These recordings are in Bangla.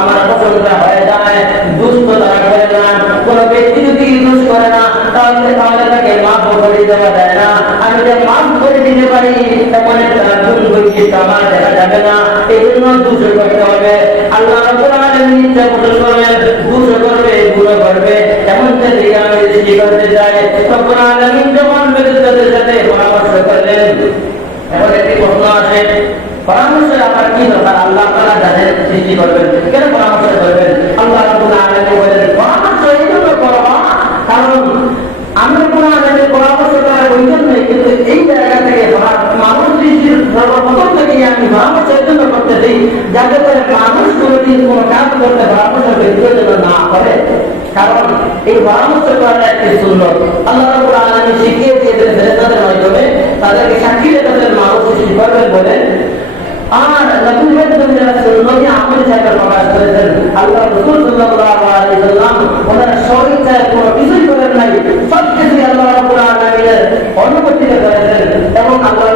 আমার পছন্দ হয়ে করে না, কোনো ব্যক্তি যদি মাফ করে দেওয়া যায় না। আমি যে মাফ করে দিতে পারি আল্লাহ রাব্বুল আলামিন ইচ্ছা পোষণ করবে দুশো করবে গুণ করবে। এমন থেকে আমি সৃষ্টি করতে চাই রব্বুল আলামিন যখন বিরুদ্ধদের সাথে পরামর্শ কি আল্লাহ করবেন, কেন করবেন? আল্লাহ পরামর্শ এই জন্য করবা কারণ আমরা কোনো আলাদের পরামর্শ করার প্রয়োজন নেই কিন্তু এই জায়গা থেকে ভা- মানুষ সৃষ্টির সর্বপ্রথম থেকে আমি এই জন্য করতে দিই যাতে করে মানুষ কোনোদিন কোনো কাজ করতে পরামর্শ ব্যক্তির জন্য না করে কারণ এই পরামর্শ করাটা একটি সুন্দর আল্লাহ রাব্বুল আলামিন শিখিয়ে দিয়েছেন ফেরেশতাদের মাধ্যমে তাদেরকে মানুষ এবং আল্লাহ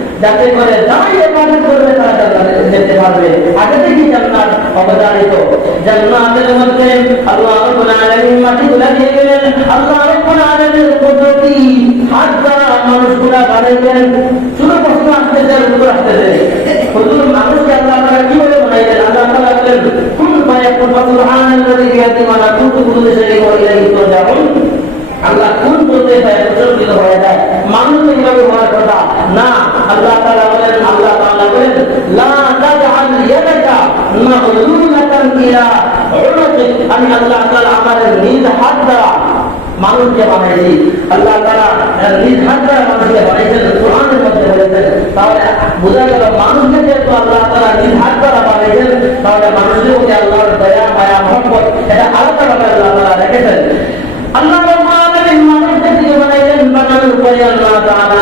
যাতে করে যারাই ইবাদত করবে, তারা জান্নাতে যেতে পারবে। আগে থেকে জান্নাত অবধারিত। জান্নাতের মধ্যে আল্লাহ রাব্বুল আলামিন মাটিগুলা দিয়ে গেলেন। আল্লাহ রাব্বুল আলামিনের কুদরতি হাত দ্বারা মানুষগুলা বানাইলেন শুধু প্রশ্ন আসতেছে, উত্তর আসতেছে। হুজুর, মানুষকে আল্লাহ তাআলা কীভাবে বানাইলেন? আল্লাহ তাআলা বলেন কুন ফায়াকুন ফাসুবহানাল্লাযী বিয়াদিহি মালাকুতু কুল্লি শাইইন ওয়া ইলাইহি তুরজাউন আল্লাহ কোন করতে হয় প্রচলিত হয়ে যায়। মানুষ এইভাবে হওয়ার কথা না, আল্লাহ তাআলা বলেন, আল্লাহ তাআলা বলেন, লা তাজআল ইয়াদাকা মাগলুলাতান ইলা উনুকিক আমি আল্লাহ তাআলা আমার নিজ হাত দ্বারা মানুষকে বানাইছি। আল্লাহ তাআলা নিজ হাত দ্বারা মানুষকে বানাইছেন, কোরআনের মধ্যে বলেছেন তাহলে বোঝা গেল মানুষকে যেহেতু আল্লাহ তাআলা নিজ হাত দ্বারা বানাইছেন, তাহলে মানুষের প্রতি আল্লাহর দয়া, মায়া, মহব্বত, এটা আলাদাভাবে আল্লাহ তাআলা রেখেছেন। আল্লাহ রাব্বুল আলামিন মানুষকে দিয়ে বানাইলেন বানানোর পরে আল্লাহ তাআলা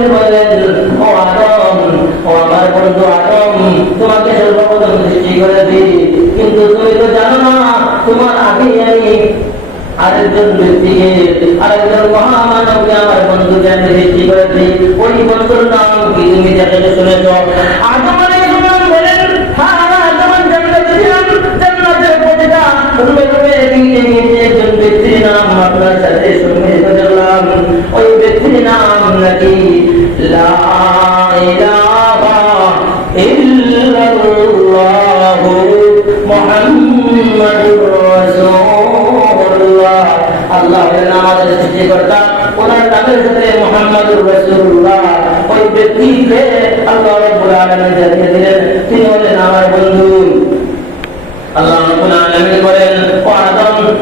আলামিন বলেন, ও আদম, ও আমার বন্ধু আদম, তোমাকে সর্বপ্রথম সৃষ্টি করেছি। কিন্তু তুমি তো জানো না, তোমার আগে আমি আরেকজন ব্যক্তিকে, আরেকজন মহামানবকে আমার বন্ধুকে আমি সৃষ্টি করেছি। ওই বন্ধুর নাম কি তুমি যাকে শুনেছ? আদম বলেন হ্যাঁ আপনার সাথে সম্মিলিত করলাম ওই ব্যক্তির নাম নাকি লা ইলাহা ইল্লাল্লাহু মুহাম্মাদুর রাসূলুল্লাহ। আল্লাহ হলেন আমাদের সৃষ্টিকর্তা, ওনার নামের সাথে মোহাম্মদুর রাসূলুল্লাহ। ওই আল্লাহ বন্ধু। আল্লাহ রাব্বুল আলামিন বলেন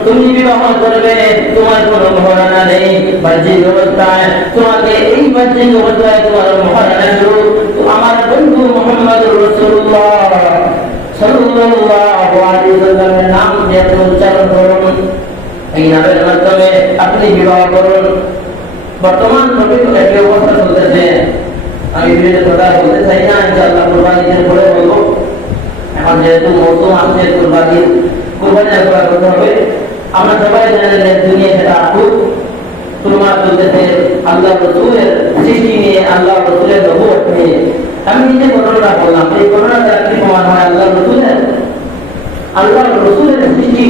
তুমি বিবাহ করবে, তোমার কোনো মহারানা নেই। বাহ্যিক অবস্থায় তোমাকে এই বাহ্যিক অবস্থায় তোমার মহারানা শুরু আমার বন্ধু মোহাম্মদুর রাসূলুল্লাহ। সাল্লাল্লাহু আলাইহি ওয়াসাল্লামের নাম দিয়ে উচ্চারণ করুন। এই নামের মাধ্যমে আপনি বিবাহ করুন। বর্তমান প্রকৃত একটি আমি যেহেতু কোরবানি করা করতে হবে? আমরা সবাই জানেন দুনিয়া সেটা খুব কুরমা চলতেছে আল্লাহ রসুলের সৃষ্টি নিয়ে, আল্লাহ রসুলের নবুয়ত নিয়ে। আমি নিজে ঘটনাটা বললাম, এই ঘটনাটা কি প্রমাণ হয়? আল্লাহ রসুলের আল্লাহ রসুলের সৃষ্টি।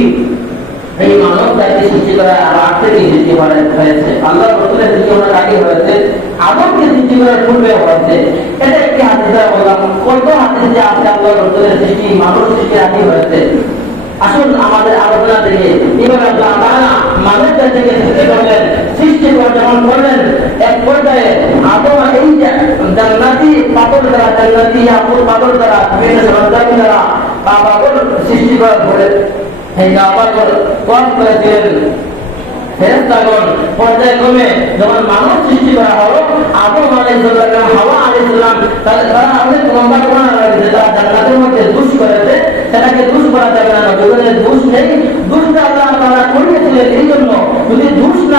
এই মানব জাতি সৃষ্টি করা আগ থেকেই সৃষ্টি করা হয়েছে। আল্লাহ রসুলের সৃষ্টি করার আগে হয়েছে, আদমকে সৃষ্টি করার পূর্বে হয়েছে। এটা একটি হাদিস বললাম। কত হাদিস যে আছে আল্লাহ রসুলের সৃষ্টি মানব সৃষ্টি আগে হয়েছে আসুন আমাদের আলোচনা থেকে এবার আল্লাহ তাআলা মানুষ জাতিকে সৃষ্টি করলেন সৃষ্টি করে যখন করলেন এক পর্যায়ে আদম এই জান্নাতি, পাথর দ্বারা জান্নাতি পর্যায়ক্রমে যখন মানুষ সৃষ্টি করা হলো আদম আলাইহিস হাওয়া আলাইহিস তাহলে তারা অনেক লম্বা রয়েছে, তারা জান্নাতের মধ্যে দুষ করেছে, সেটাকে দুষ করা যাবে না যদি দুষ নেই দুষটা আল্লাহ তারা করিয়েছিলেন এই জন্য যদি দুষ না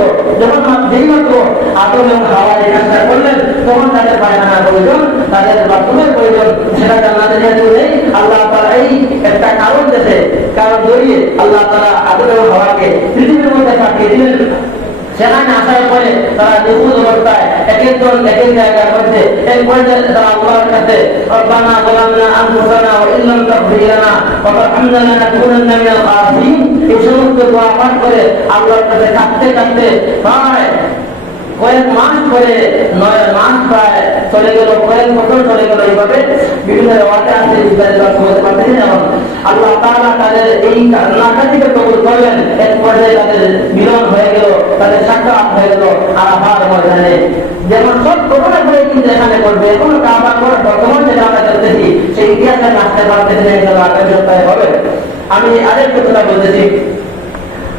ফেলল যখন যেই মাত্র আদম হাওয়া করলেন, তখন তাদের পায়খানা প্রয়োজন, তাদের বাথরুমের প্রয়োজন। সেটা জানাতে যেহেতু নেই। আল্লাহ তারা এই একটা কারণ দেশে কারণ জড়িয়ে আল্লাহ তারা আদম এবং হাওয়াকে পৃথিবীর মধ্যে পাঠিয়ে দিলেন। সেখানে আসার পরে তারা নিখুঁত অবস্থায় এক একজন এক এক জায়গার মধ্যে এক পর্যায়ে তারা আল্লাহর কাছে, রব্বানা যালামনা আনফুসানা ওয়া ইল্লাম তাগফির লানা ওয়া তারহামনা লানাকুনান্না মিনাল খাসিরিন। সমস্ত দোয়া পাঠ করে আল্লাহর কাছে কাঁদতে কাঁদতে কয়েক মাস পরে নয় মাস প্রায় চলে গেল, কয়েক বছর চলে গেল এইভাবে বিভিন্ন ওয়াতে আসতে বিস্তারিত বলতে পারতেছি যেমন আল্লাহ তাআলা তাদের এই কান্নাটা থেকে কবুল করলেন এক পর্যায়ে তাদের মিলন হয়ে গেল, তাদের সাক্ষাৎ হয়ে গেল আরাফার ময়দানে। যেমন সব ঘটনা করে কিন্তু এখানে করবে এখন কাবা করে বর্তমান যেটা আমরা করতেছি সেই ইতিহাসে আসতে পারতেছি না এটা আগামী সপ্তাহে হবে। আমি আরেকটু কথা বলতেছি।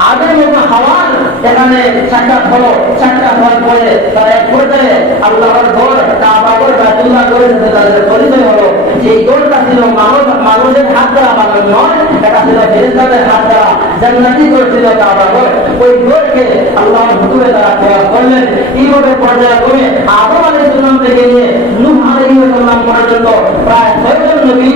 আদম এবং হাওয়ার এখানে সাক্ষাৎ হলো সাক্ষাৎ হওয়ার পরে তারা এক পর্যায়ে আল্লাহর ঘর কাবা ঘর বাইতুল্লাহ ঘরের সাথে তাদের পরিচয় হলো। সেই ঘরটা ছিল মানুষ মানুষের হাত দ্বারা বানানো নয়, এটা ছিল ফেরেশতাদের হাত দ্বারা জান্নাতি ঘর কাবা ঘর। ওই ঘরকে আল্লাহর হুকুমে তারা তৈরি করলেন। এইভাবে পর্যায়ক্রমে আদম আলাইহিস সালাম থেকে নিয়ে নূহ আলাইহিস সালাম পর্যন্ত প্রায় ছয়জন নবী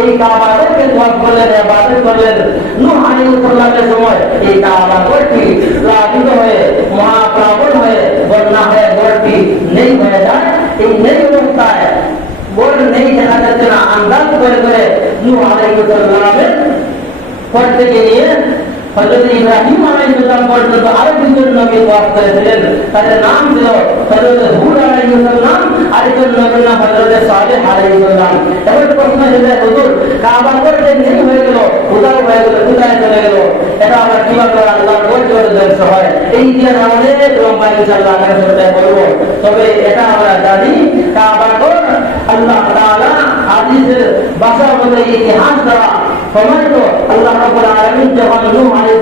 এই কাবাকে তৈরি করলেন ইবাদত করলেন। নূহ আলাইহিস সালামের সময় এই কাবা ঘরটি প্লাবিত হয়ে মহাপ্লাবন হয়ে বন্যা হয়ে ঘরটি নেই হয়ে যায় এই নেই অবস্থায় ঘর নেই দেখা যাচ্ছে না আন্দাজ করে করে নূহ আলাইহিস সালামের ঘর থেকে নিয়ে হযরত ইব্রাহিম আলাইহিস সালাম পর্যন্ত আরও দুজন নবী ওয়াফ করেছিলেন তাদের নাম ছিল হযরত হুদ আলাইহিস সালাম আরেকজন নবীর নাম হযরত সালেহ আলাইহিস সালাম এবার প্রশ্ন হচ্ছে হুজুর কাবা ঘর যে নেই হয়ে গেল উদার হয়ে গেল কোথায় চলে গেল এটা আমরা কীভাবে আল্লাহর বৈধ ধ্বংস হয়। এই ইতিহাস আমাদের লম্বা ইনশাআল্লাহ আগামী সপ্তাহে বলব। তবে এটা আমরা জানি, কাবা ঘর আল্লাহ তাআলা হাদিসের ভাষার মধ্যে ইতিহাস দ্বারা প্রমাণিত। আল্লাহ রাব্বুল আলামিন যখন নূহ আলাইহিস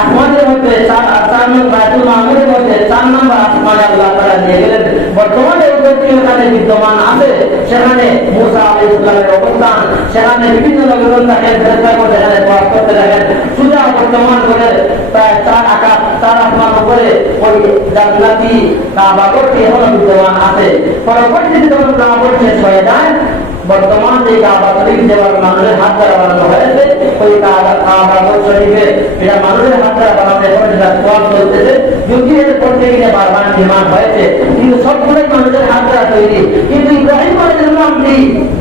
আসমানের মধ্যে চার চার নম্বর বাইতুল মামুরের মধ্যে চার নম্বর আসমানে আল্লাহ তাআলা নিয়ে গেলেন বর্তমানে ওদেরকে ওখানে বিদ্যমান আছে, সেখানে মুসা আলাইহিস সালামের অবস্থান, সেখানে বিভিন্ন লোকজন তাকে গ্রেফতার করে সেখানে প্রভাব করতে লাগেন সুজা বর্তমান করে প্রায় চার আকাশ চার আসমান উপরে ওই এখনও বিদ্যমান আছে। যখন শেষ হয়ে যায় বর্তমান যে মানুষের হাত দ্বারা বানানো হয়েছে, ওই শরীফে এটা মানুষের হাত দ্বারা বানানো এখন সব চলতেছে থেকে বারবার নির্মাণ হয়েছে। কিন্তু সবগুলোই মানুষের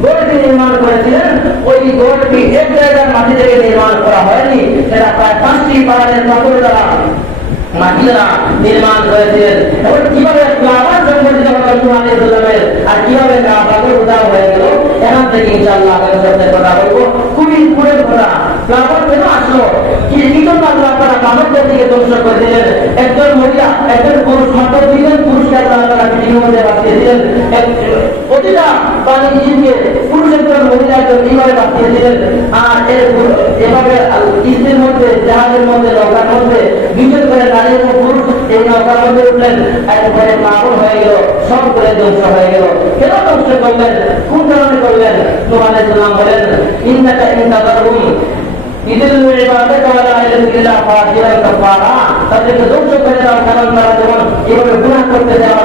গড়টি নির্মাণ করেছিলেন, ওই গড়টি এক জায়গার মাটি থেকে নির্মাণ করা হয়নি, সেটা প্রায় পাঁচটি পাহাড়ের পাথর দ্বারা মাটিরা নির্মাণ করেছিলেন। এবং কীভাবে ফ্লাওয়ার সংগঠিত হলো নূহ আলাইহিস সালামের আর কীভাবে কাবাকে উদার হয়ে গেল, এখান থেকে ইনশাআল্লাহ একজন মহিলা, একজন পুরুষ, মাত্র দুইজন পুরুষকে আল্লাহ তারা পৃথিবীর মধ্যে প্রাণী জীবকে পুরুষ একজন মহিলা একজন এইভাবে বাঁচিয়ে দিলেন। আর এর এভাবে স্ত্রীর মধ্যে, জাহাজের মধ্যে, নৌকার মধ্যে দুজন করে নারী এবং পুরুষ এই নৌকার মধ্যে উঠলেন। একবারে পাগল হয়ে গেল তাদেরকে ধ্বংস করে দাও কারণ তারা যখন এভাবে গুনাহ করতে যাওয়া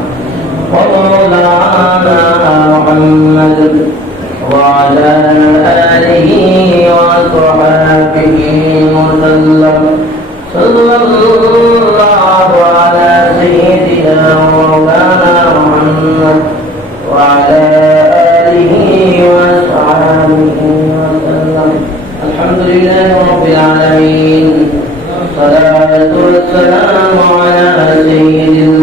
ومولانا محمد وعلى آله وصحبه وسلم. صلى الله على سيدنا ومولانا محمد وعلى آله وصحبه وسلم. الحمد لله رب العالمين. الصلاة والسلام على سيد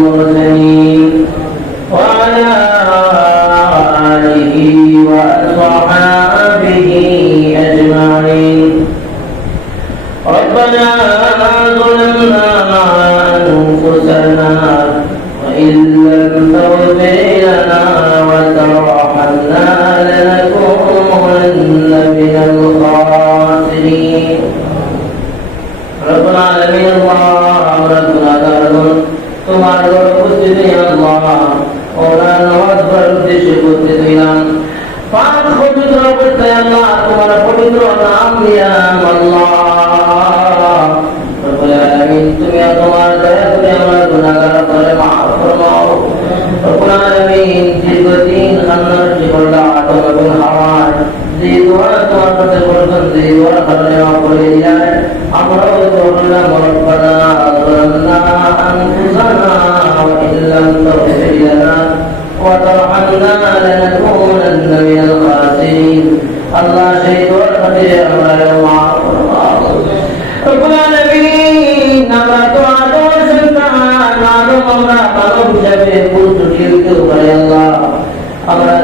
পবিত্র নাম দিলাম আল্লাহ রব্বুল আলামিন তুমি তোমার দয়া করে আমার গুনাহগার করে মাফ ফরমাও রব্বুল আলামিন দীর্ঘদিন খান্নার জীবনটা আদম এবং হাওয়ার যে দোয়া তোমার কাছে বলবেন যে দোয়ার কারণে মাফ করে দিলেন আমরাও করলাম রব্বানা ظلمنا أنفسنا وإن لم تغفر لنا وترحمنا لنكونن من الخاسرين আল্লাহ সেই দোয়ার আমরা মাফ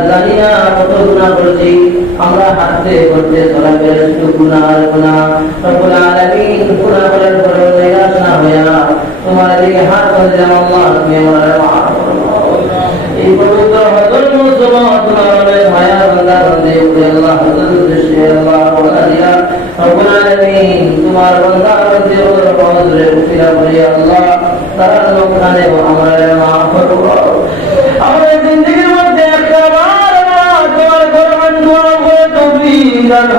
জানি না কত গুণা আমরা হাঁটতে করতে চলাফেরা শুধু গুণা আর তোমার দিকে হাত ধরে যেন তুমি এই পবিত্র হজর মুসলমান তোমার মায়া বান্দা বান্দে আল্লাহ হজর দৃষ্টি আল্লাহ তোমার বান্দা আল্লাহ তোমার কোরআন করে তৌফিক দান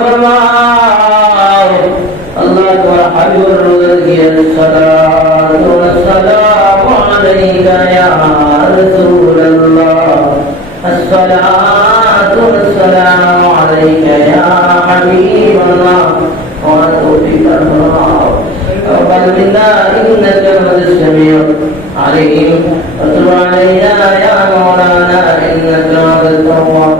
والسلام عليك يا حبيب الله ورسولك الله وقلبنا إنك هو السميع عليم وتب علينا يا مولانا إنك هو التواب